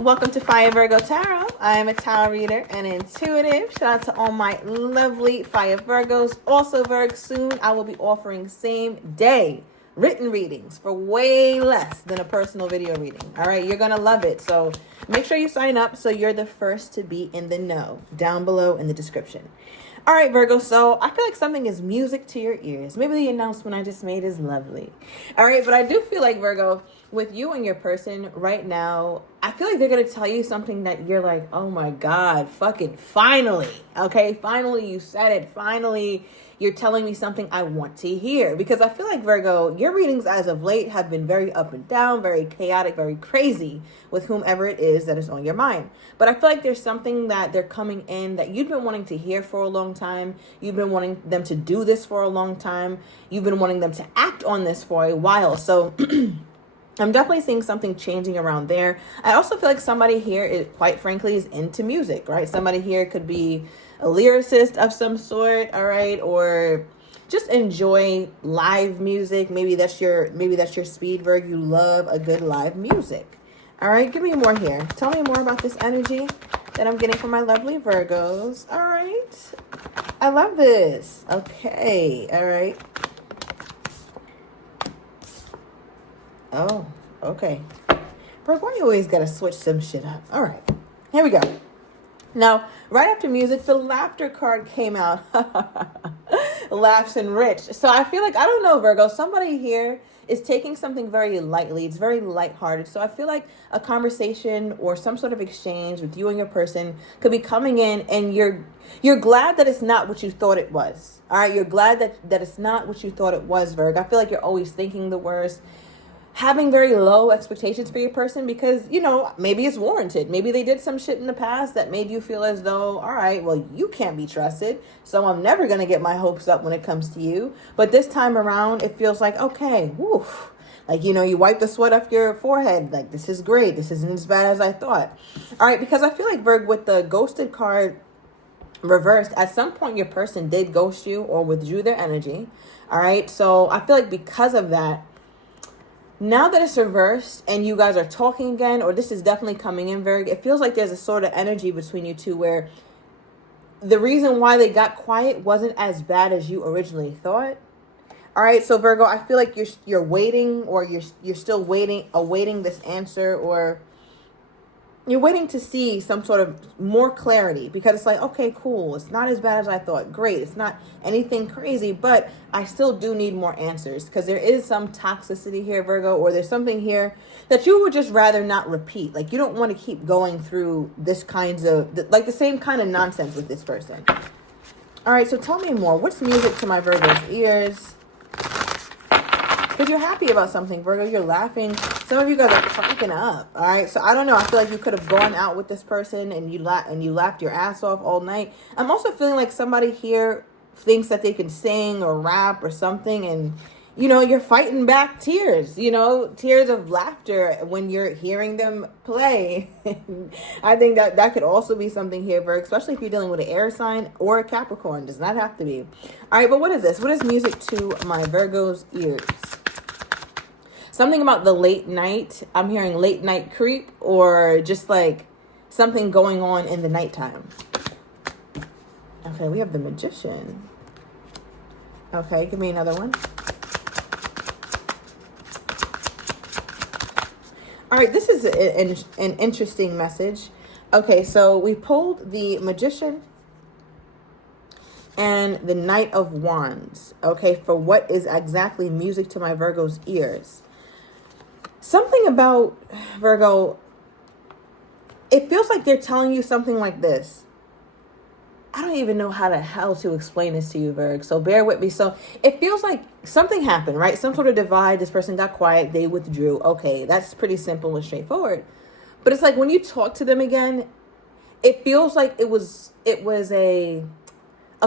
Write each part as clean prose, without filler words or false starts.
Welcome to Fire Virgo Tarot. I am a tarot reader and intuitive. Shout out to all my lovely Fire Virgos. Also, Virg, soon I will be offering same day written readings for way less than a personal video reading. All right, you're going to love it. So make sure you sign up so you're the first to be in the know. Down below in the description. All right, Virgo, so I feel like something is music to your ears. Maybe the announcement I just made is lovely. All right, but I do feel like, Virgo, with you and your person right now, I feel like they're going to tell you something that you're like, oh my God, fucking finally. Okay, finally you said it. Finally, you're telling me something I want to hear. Because I feel like, Virgo, your readings as of late have been very up and down, very chaotic, very crazy with whomever it is that is on your mind. But I feel like there's something that they're coming in that you've been wanting to hear for a long time. You've been wanting them to do this for a long time. You've been wanting them to act on this for a while. So I'm definitely seeing something changing around there. I also feel like somebody here, quite frankly, is into music, right? Somebody here could be a lyricist of some sort, all right? Or just enjoy live music. Maybe that's your speed, Virg. You love a good live music. All right, give me more here. Tell me more about this energy that I'm getting from my lovely Virgos. All right. I love this. Okay. All right. Oh, okay. Virg, why you always got to switch some shit up? All right. Here we go. Now, right after music, the laughter card came out. Laughs and rich. So I feel like, I don't know, Virgo, somebody here is taking something very lightly. It's very lighthearted. So I feel like a conversation or some sort of exchange with you and your person could be coming in and you're glad that it's not what you thought it was. All right. You're glad that it's not what you thought it was, Virg. I feel like you're always thinking the worst, having very low expectations for your person because, you know, maybe it's warranted. Maybe they did some shit in the past that made you feel as though, all right, well, you can't be trusted, so I'm never going to get my hopes up when it comes to you. But this time around, it feels like, okay, woof. Like, you know, you wipe the sweat off your forehead. Like, this is great. This isn't as bad as I thought. All right, because I feel like, Virg, with the ghosted card reversed, at some point your person did ghost you or withdrew their energy. All right, so I feel like because of that, now that it's reversed and you guys are talking again, or this is definitely coming in, Virg, it feels like there's a sort of energy between you two where the reason why they got quiet wasn't as bad as you originally thought. All right, so Virgo, I feel like you're waiting, or you're still awaiting this answer, or you're waiting to see some sort of more clarity because it's like, okay, cool. It's not as bad as I thought. Great. It's not anything crazy, but I still do need more answers because there is some toxicity here, Virgo, or there's something here that you would just rather not repeat. Like you don't want to keep going through this kinds of, like the same kind of nonsense with this person. All right. So tell me more. What's music to my Virgo's ears? Because you're happy about something, Virgo. You're laughing. Some of you guys are cracking up. All right. So I don't know. I feel like you could have gone out with this person and you laughed your ass off all night. I'm also feeling like somebody here thinks that they can sing or rap or something. And, you know, you're fighting back tears, you know, tears of laughter when you're hearing them play. I think that could also be something here, Virgo, especially if you're dealing with an air sign or a Capricorn. Does not have to be. All right. But what is this? What is music to my Virgo's ears? Something about the late night. I'm hearing late night creep or just like something going on in the nighttime. Okay, we have the Magician. Okay, give me another one. All right, this is an interesting message. Okay, so we pulled the Magician and the Knight of Wands. Okay, for what is exactly music to my Virgo's ears. Something about Virgo, it feels like they're telling you something like this. I don't even know how the hell to explain this to you, Virg, so bear with me. So it feels like something happened, right? Some sort of divide. This person got quiet. They withdrew. Okay, that's pretty simple and straightforward. But it's like when you talk to them again, it feels like it was a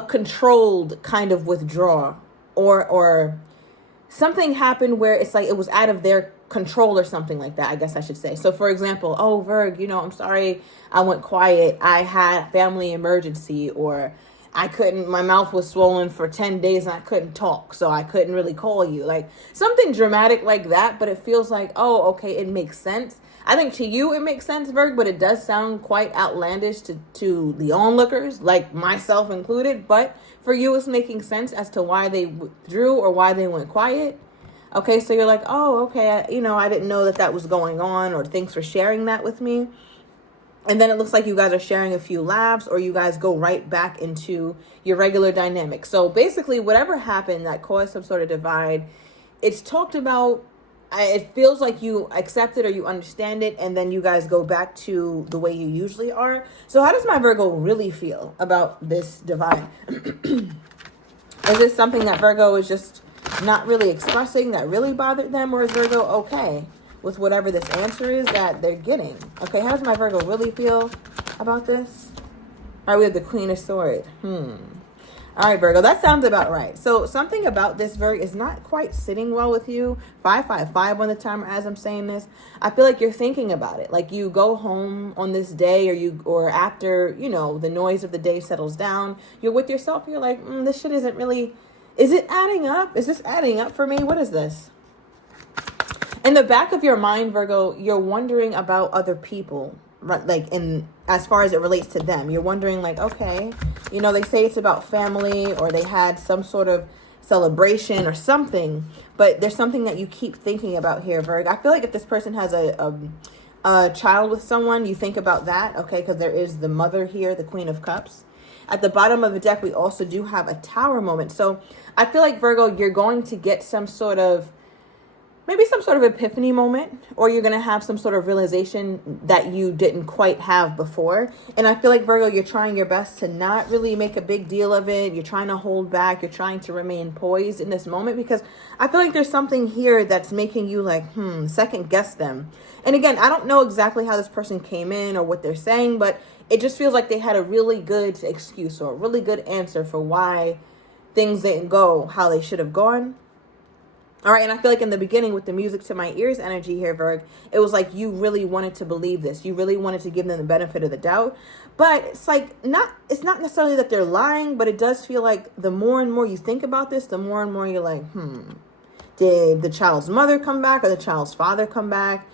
controlled kind of withdrawal, or something happened where it's like it was out of their control or something like that, I guess I should say. So for example, oh, Virg, you know, I'm sorry I went quiet. I had a family emergency, or my mouth was swollen for 10 days and I couldn't talk, so I couldn't really call you. Like something dramatic like that, but it feels like, oh, okay, it makes sense. I think to you it makes sense, Virg, but it does sound quite outlandish to the onlookers, like myself included. But for you, it's making sense as to why they withdrew or why they went quiet. Okay, so you're like, oh, okay, I didn't know that was going on, or thanks for sharing that with me. And then it looks like you guys are sharing a few laughs, or you guys go right back into your regular dynamic. So basically, whatever happened that caused some sort of divide, it's talked about. It feels like you accept it or you understand it, and then you guys go back to the way you usually are. So how does my Virgo really feel about this divide? Is this something that Virgo is just not really expressing that really bothered them, or is Virgo okay with whatever this answer is that they're getting? Okay, how does my Virgo really feel about this? All right, we have the Queen of Swords. All right, Virgo, that sounds about right. So something about this, Virgo, is not quite sitting well with you. 555 on the timer as I'm saying this. I feel like you're thinking about it. Like you go home on this day, or after, the noise of the day settles down, you're with yourself and you're like, this shit isn't really, is it adding up? Is this adding up for me? What is this? In the back of your mind, Virgo, you're wondering about other people, like as far as it relates to them. You're wondering like, okay, they say it's about family, or they had some sort of celebration or something, but there's something that you keep thinking about here, Virgo. I feel like if this person has a child with someone, you think about that, okay, because there is the mother here, the Queen of Cups. At the bottom of the deck, we also do have a Tower moment. So I feel like, Virgo, you're going to get maybe some sort of epiphany moment, or you're going to have some sort of realization that you didn't quite have before. And I feel like, Virgo, you're trying your best to not really make a big deal of it. You're trying to hold back. You're trying to remain poised in this moment, because I feel like there's something here that's making you like, second guess them. And again, I don't know exactly how this person came in or what they're saying, but it just feels like they had a really good excuse or a really good answer for why things didn't go how they should have gone. All right, and I feel like in the beginning with the music to my ears energy here, Virg, it was like you really wanted to believe this. You really wanted to give them the benefit of the doubt. But it's like it's not necessarily that they're lying, but it does feel like the more and more you think about this, the more and more you're like, did the child's mother come back or the child's father come back?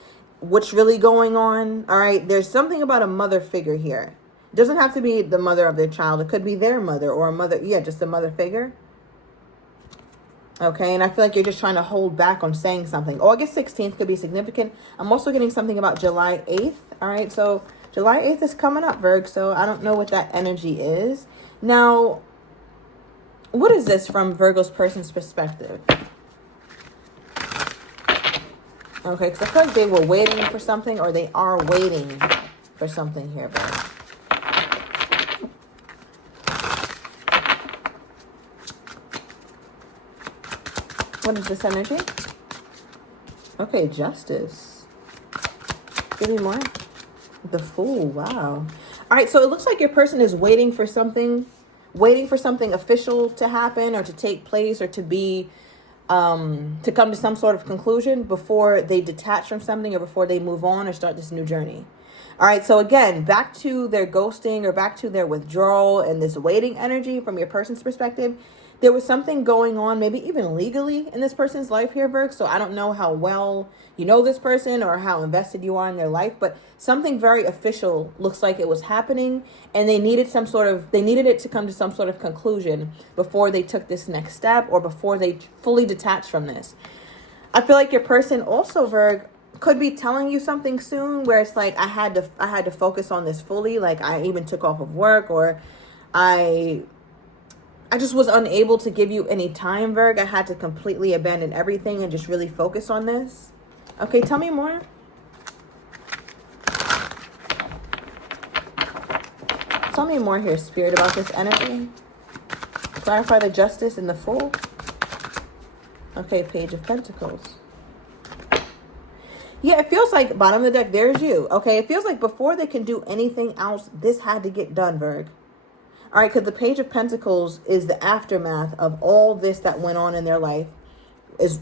What's really going on? All right, there's something about a mother figure here. It doesn't have to be the mother of their child. It could be their mother or a mother. Yeah, just a mother figure. Okay, and I feel like you're just trying to hold back on saying something. August 16th could be significant. I'm also getting something about July 8th. All right, so July 8th is coming up, Virg, so I don't know what that energy is. Now, what is this from Virgo's person's perspective? Okay, because I feel like they were waiting for something, or they are waiting for something here, Virg. What is this energy? Okay, Justice. Give me more. The Fool. Wow. All right, so it looks like your person is waiting for something official to happen or to take place or to be, to come to some sort of conclusion before they detach from something or before they move on or start this new journey. All right, so again, back to their ghosting or back to their withdrawal and this waiting energy from your person's perspective. There was something going on, maybe even legally, in this person's life here, Virg. So I don't know how well you know this person or how invested you are in their life, but something very official looks like it was happening, and they needed it to come to some sort of conclusion before they took this next step or before they fully detached from this. I feel like your person also, Virg, could be telling you something soon where it's like, I had to focus on this fully. Like I even took off of work, or I just was unable to give you any time, Virg. I had to completely abandon everything and just really focus on this. Okay, tell me more. Tell me more here, Spirit, about this energy. Clarify the Justice and the Fool. Okay, Page of Pentacles. Yeah, it feels like, bottom of the deck, there's you. Okay, it feels like before they can do anything else, this had to get done, Virg. All right, because the Page of Pentacles is the aftermath of all this that went on in their life, is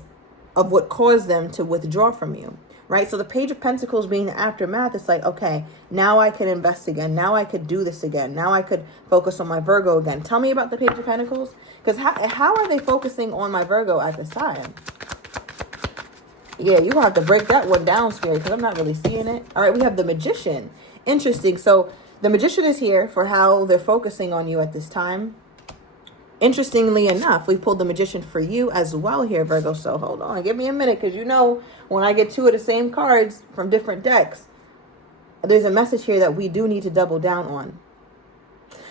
of what caused them to withdraw from you, right? So the Page of Pentacles being the aftermath, it's like, okay, now I can invest again. Now I could do this again. Now I could focus on my Virgo again. Tell me about the Page of Pentacles, because how are they focusing on my Virgo at this time? Yeah, you're going to have to break that one down, Spirit, because I'm not really seeing it. All right, we have the Magician. Interesting. So the Magician is here for how they're focusing on you at this time. Interestingly enough, we pulled the Magician for you as well here, Virgo. So hold on, give me a minute, because you know when I get two of the same cards from different decks, there's a message here that we do need to double down on.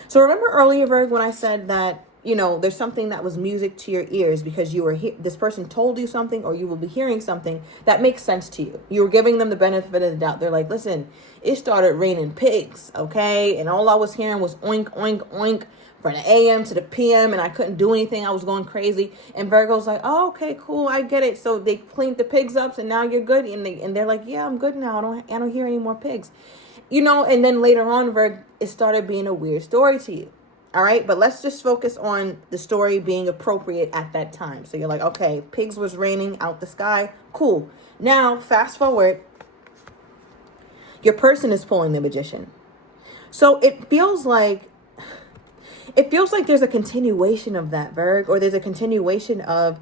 So remember earlier, Virgo, when I said that, you know, there's something that was music to your ears because you were this person told you something, or you will be hearing something that makes sense to you. You were giving them the benefit of the doubt. They're like, listen, it started raining pigs, okay? And all I was hearing was oink, oink, oink from the AM to the PM, and I couldn't do anything. I was going crazy. And Virgo's like, oh, okay, cool, I get it. So they cleaned the pigs up, and now you're good. And they're like, yeah, I'm good now. I don't hear any more pigs. You know, and then later on, Virgo, it started being a weird story to you. All right, but let's just focus on the story being appropriate at that time. So you're like, okay, pigs was raining out the sky. Cool. Now, fast forward. Your person is pulling the Magician. So it feels like there's a continuation of that, Virg, or there's a continuation of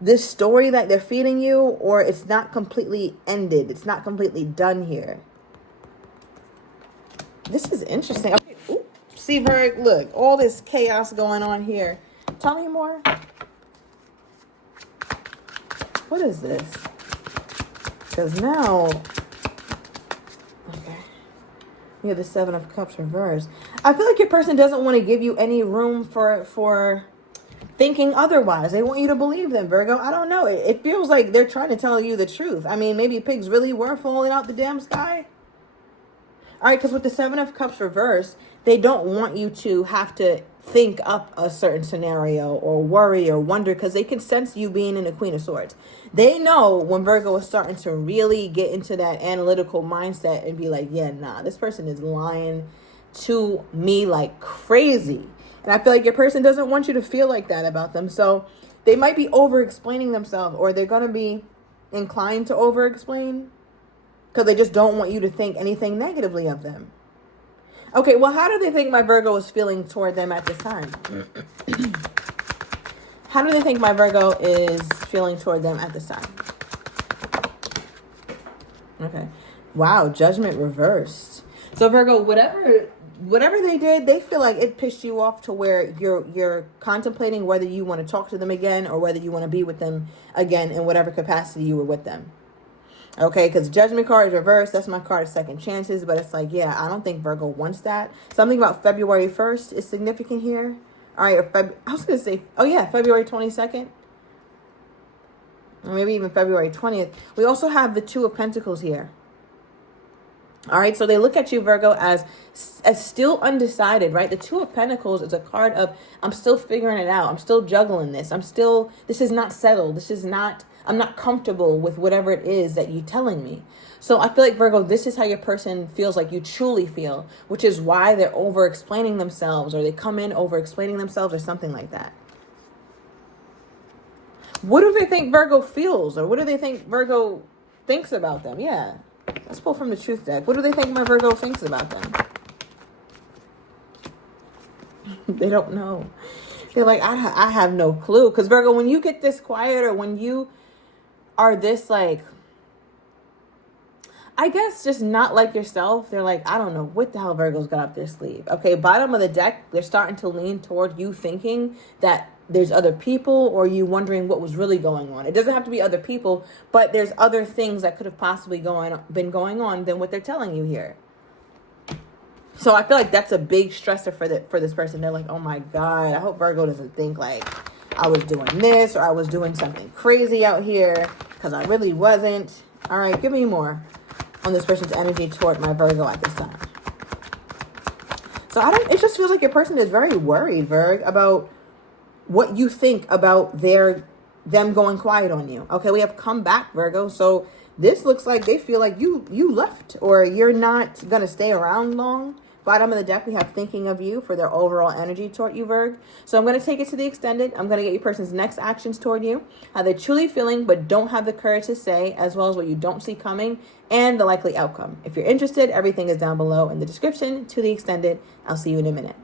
this story that they're feeding you, or it's not completely ended. It's not completely done here. This is interesting. Okay. Ooh. See, Virg, look, all this chaos going on here. Tell me more. What is this? Because now, okay, you have the Seven of Cups reversed. I feel like your person doesn't want to give you any room for thinking otherwise. They want you to believe them, Virgo. I don't know. It feels like they're trying to tell you the truth. I mean, maybe pigs really were falling out the damn sky. All right, because with the Seven of Cups reversed, they don't want you to have to think up a certain scenario or worry or wonder, because they can sense you being in the Queen of Swords. They know when Virgo is starting to really get into that analytical mindset and be like, yeah, nah, this person is lying to me like crazy. And I feel like your person doesn't want you to feel like that about them. So they might be over-explaining themselves, or they're going to be inclined to over-explain, because they just don't want you to think anything negatively of them. Okay, well, how do they think my Virgo is feeling toward them at this time? How do they think my Virgo is feeling toward them at this time? Okay. Wow, Judgment reversed. So Virgo, whatever they did, they feel like it pissed you off to where you're contemplating whether you want to talk to them again, or whether you want to be with them again in whatever capacity you were with them. Okay, because Judgment card is reversed. That's my card of second chances. But it's like, yeah, I don't think Virgo wants that. Something about February 1st is significant here. All right, I was going to say, oh yeah, February 22nd. Or maybe even February 20th. We also have the Two of Pentacles here. All right, so they look at you, Virgo, as still undecided, right? The Two of Pentacles is a card of, I'm still figuring it out. I'm still juggling this. This is not settled. I'm not comfortable with whatever it is that you're telling me. So I feel like, Virgo, this is how your person feels like you truly feel, which is why they're over-explaining themselves, or they come in over-explaining themselves, or something like that. What do they think Virgo feels, or what do they think Virgo thinks about them? Yeah, let's pull from the Truth deck. What do they think my Virgo thinks about them? They don't know. They're like, I have no clue. Because, Virgo, when you get this quiet, or when you are this, like, I guess just not like yourself, they're like, I don't know what the hell Virgo's got up their sleeve. Okay, bottom of the deck, they're starting to lean toward you thinking that there's other people, or you wondering what was really going on. It doesn't have to be other people, but there's other things that could have possibly been going on than what they're telling you here. So I feel like that's a big stressor for this person. They're like, oh my God, I hope Virgo doesn't think like I was doing this, or I was doing something crazy out here, because I really wasn't. All right, give me more on this person's energy toward my Virgo at this time. So it just feels like your person is very worried, Virg, about what you think about them going quiet on you. Okay, we have come back, Virgo. So this looks like they feel like you left, or you're not going to stay around long. Bottom of the deck, we have thinking of you for their overall energy toward you, Virg. So I'm going to take it to the extended. I'm going to get your person's next actions toward you, how they're truly feeling but don't have the courage to say, as well as what you don't see coming, and the likely outcome. If you're interested, everything is down below in the description to the extended. I'll see you in a minute.